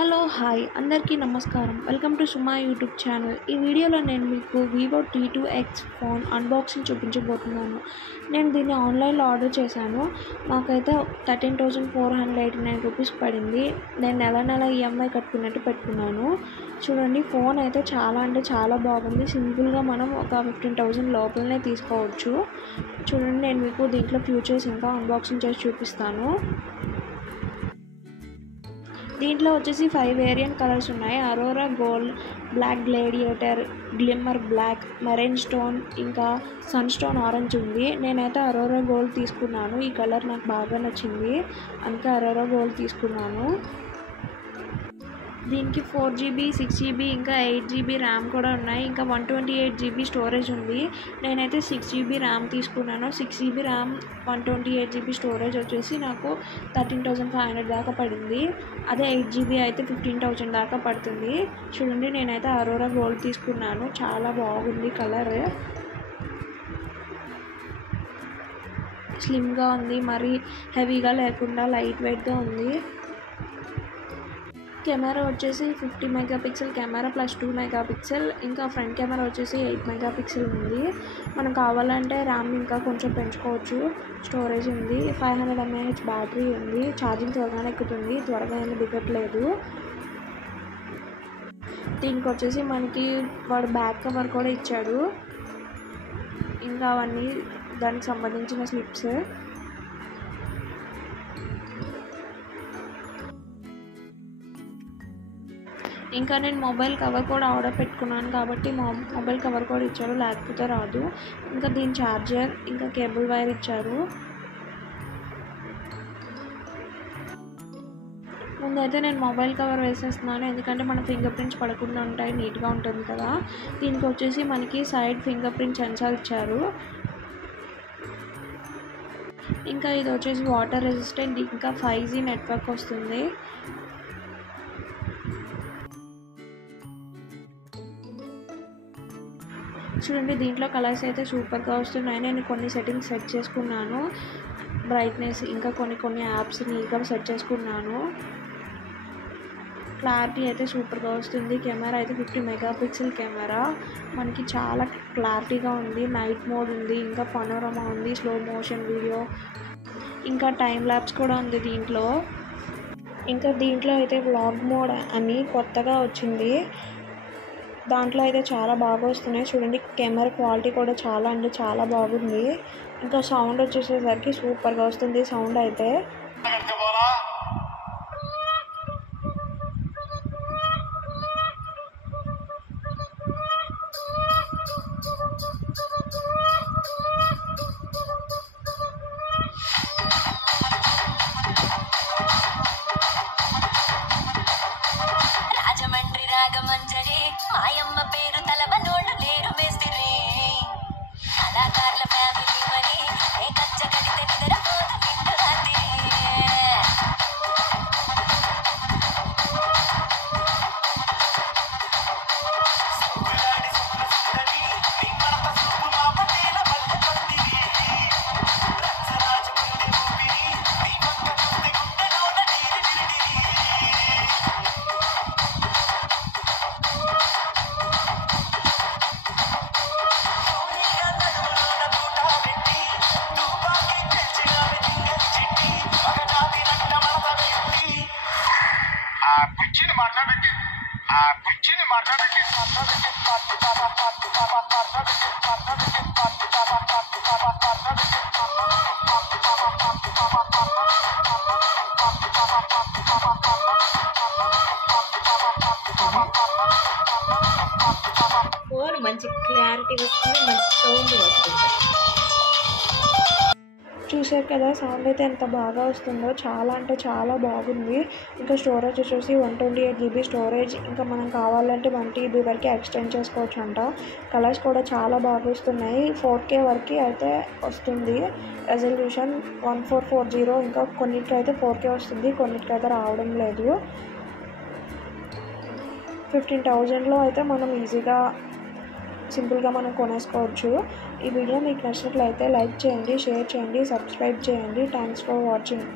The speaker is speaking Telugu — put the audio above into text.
హలో హాయ్ అందరికీ నమస్కారం. Welcome to Suma YouTube channel. ఈ వీడియోలో నేను మీకు వివో T2X ఫోన్ అన్బాక్సింగ్ చూపించబోతున్నాను. నేను దీన్ని ఆన్లైన్లో ఆర్డర్ చేశాను. నాకైతే 13,489 రూపీస్ పడింది. నేను నెల ఈఎంఐ కట్టుకున్నట్టు పెట్టుకున్నాను. చూడండి, ఫోన్ అయితే చాలా అంటే చాలా బాగుంది. సింపుల్గా మనం ఒక 15,000 లోపలనే తీసుకోవచ్చు. చూడండి, నేను మీకు దీంట్లో ఫ్యూచర్స్ ఇంకా అన్బాక్సింగ్ చేసి చూపిస్తాను. దీంట్లో వచ్చేసి 5 వేరియంట్ కలర్స్ ఉన్నాయి. Aurora gold, black gladiator, glimmer black, marine stone, ఇంకా సన్ స్టోన్ ఆరెంజ్ ఉంది. నేనైతే అరోరా గోల్డ్ తీసుకున్నాను. ఈ కలర్ నాకు బాగా నచ్చింది, అందుకే అరోరా గోల్డ్ తీసుకున్నాను. దీనికి 4GB, 6GB ఇంకా 8GB ర్యామ్ కూడా ఉన్నాయి. ఇంకా 128GB స్టోరేజ్ ఉంది. నేనైతే 6GB ర్యామ్ తీసుకున్నాను. 6GB ర్యామ్ 128GB స్టోరేజ్ వచ్చేసి నాకు 13,500 దాకా పడింది. అదే 8GB అయితే 15,000 దాకా పడుతుంది. చూడండి, నేనైతే అరోరా గోల్డ్ తీసుకున్నాను. చాలా బాగుంది కలర్. స్లిమ్గా ఉంది, మరి హెవీగా లేకుండా లైట్ వెయిట్గా ఉంది. కెమెరా వచ్చేసి 50 మెగాపిక్సెల్ కెమెరా ప్లస్ 2 మెగాపిక్సెల్, ఇంకా ఫ్రంట్ కెమెరా వచ్చేసి 8 మెగాపిక్సెల్ ఉంది. మనం కావాలంటే ర్యామ్ ఇంకా కొంచెం పెంచుకోవచ్చు. స్టోరేజ్ ఉంది. 500 mAh బ్యాటరీ ఉంది. ఛార్జింగ్ త్వరగానే ఎక్కుతుంది, త్వరగా ఏమీ దిగట్లేదు. దీనికి వచ్చేసి మనకి వాడు బ్యాక్ కవర్ కూడా ఇచ్చాడు. ఇంకా అవన్నీ దానికి సంబంధించిన స్లిప్స్. ఇంకా నేను మొబైల్ కవర్ కూడా ఆర్డర్ పెట్టుకున్నాను కాబట్టి మొబైల్ కవర్ కూడా ఇచ్చారు, లేకపోతే రాదు. ఇంకా దీని ఛార్జర్ ఇంకా కేబుల్ వైర్ ఇచ్చారు. ముందైతే నేను మొబైల్ కవర్ వేసేస్తున్నాను, ఎందుకంటే మన ఫింగర్ ప్రింట్స్ పడకుండా ఉంటాయి, నీట్గా ఉంటుంది కదా. దీనికి వచ్చేసి మనకి సైడ్ ఫింగర్ ప్రింట్ సెన్సార్ ఇచ్చారు. ఇంకా ఇది వచ్చేసి వాటర్ రెసిస్టెంట్, ఇంకా 5G నెట్వర్క్ వస్తుంది. చూడండి, దీంట్లో కలర్స్ అయితే సూపర్గా వస్తున్నాయి. నేను కొన్ని సెట్టింగ్స్ సెట్ చేసుకున్నాను. బ్రైట్నెస్ ఇంకా కొన్ని యాప్స్ నీట్గా సెట్ చేసుకున్నాను. క్లారిటీ అయితే సూపర్గా వస్తుంది. కెమెరా అయితే 50 మెగాపిక్సెల్ కెమెరా, మనకి చాలా క్లారిటీగా ఉంది. నైట్ మోడ్ ఉంది, ఇంకా పనోరమా ఉంది, స్లో మోషన్ వీడియో, ఇంకా టైం ల్యాప్స్ కూడా ఉంది దీంట్లో. ఇంకా దీంట్లో అయితే వ్లాగ్ మోడ్ అని కొత్తగా వచ్చింది. దాంట్లో అయితే చాలా బాగా వస్తున్నాయి. చూడండి, కెమెరా క్వాలిటీ కూడా చాలా అంటే చాలా బాగుంది. ఇంకా సౌండ్ వచ్చేసేసరికి సూపర్గా వస్తుంది సౌండ్ అయితే. రాజమండ్రి రాగమంజరి మాయమ్మ పేరు తలవనోళ్ళు లేరు మేస్తిరి కళాకారుల ఫ్యామిలీ మరి ఏ కచ్చ కడితే నిద్రపోదు నిండు రాత్రి ఫోన్ మంచి క్లారిటీ వస్తుంది, మంచి సౌండ్ వస్తుంది. చూసారు కదా, సౌండ్ అయితే ఎంత బాగా వస్తుందో, చాలా అంటే చాలా బాగుంది. ఇంకా స్టోరేజ్ వచ్చేసి 128GB స్టోరేజ్, ఇంకా మనం కావాలంటే 1TB వరకు ఎక్స్టెండ్ చేసుకోవచ్చు అంట. కలర్స్ కూడా చాలా బాగా వస్తున్నాయి. 4K వరకు అయితే వస్తుంది రెజల్యూషన్, 1440. ఇంకా కొన్నిటికైతే 4K వస్తుంది, కొన్నిటికైతే రావడం లేదు. 15,000లో అయితే మనం ఈజీగా సింపుల్గా మనం కొనేసుకోవచ్చు. ఈ వీడియో మీకు నచ్చినట్లయితే లైక్ చేయండి, షేర్ చేయండి, సబ్స్క్రైబ్ చేయండి. Thanks for watching.